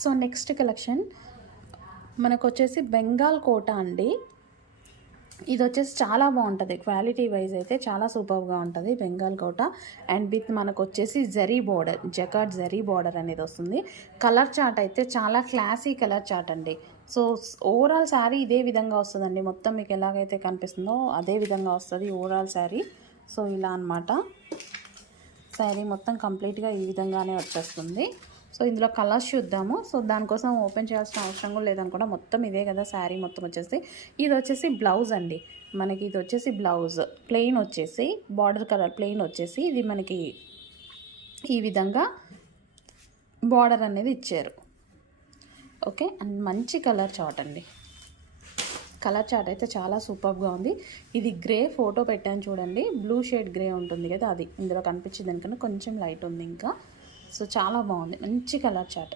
So next collection మనకు వచ్చేసి బెంగాల్ కోట అండి. ఇది వచ్చేసి చాలా బాగుంటుంది, క్వాలిటీ వైజ్ అయితే చాలా సూపర్గా ఉంటుంది బెంగాల్ కోట. అండ్ విత్ మనకు వచ్చేసి zari border, jacquard zari border అనేది వస్తుంది. కలర్ చార్ట్ అయితే చాలా క్లాసీ కలర్ చార్ట్ అండి. సో ఓవరాల్ శారీ ఇదే విధంగా వస్తుందండి, మొత్తం మీకు ఎలాగైతే కనిపిస్తుందో అదే విధంగా వస్తుంది ఓవరాల్ శారీ. సో ఇలా అనమాట శారీ మొత్తం కంప్లీట్గా ఈ విధంగానే వచ్చేస్తుంది. సో ఇందులో కలర్స్ చూద్దాము. సో దానికోసం ఓపెన్ చేయాల్సిన అవసరం కూడా లేదనుకుంటా, మొత్తం ఇదే కదా శారీ మొత్తం వచ్చేసి. ఇది వచ్చేసి బ్లౌజ్ అండి మనకి, ఇది వచ్చేసి బ్లౌజ్ ప్లెయిన్ వచ్చేసి బార్డర్ కలర్ ప్లెయిన్ వచ్చేసి ఇది మనకి ఈ విధంగా బార్డర్ అనేది ఇచ్చారు. ఓకే, అండ్ మంచి కలర్ చార్ట్ అండి. కలర్ చార్ట్ అయితే చాలా సూపర్గా ఉంది. ఇది గ్రే ఫోటో పెట్టాను చూడండి, బ్లూ షేడ్ గ్రే ఉంటుంది కదా, అది ఇందులో కనిపించింది దానికన్నా కొంచెం లైట్ ఉంది ఇంకా. సో చాలా బాగుంది, మంచి కలర్ చార్ట్.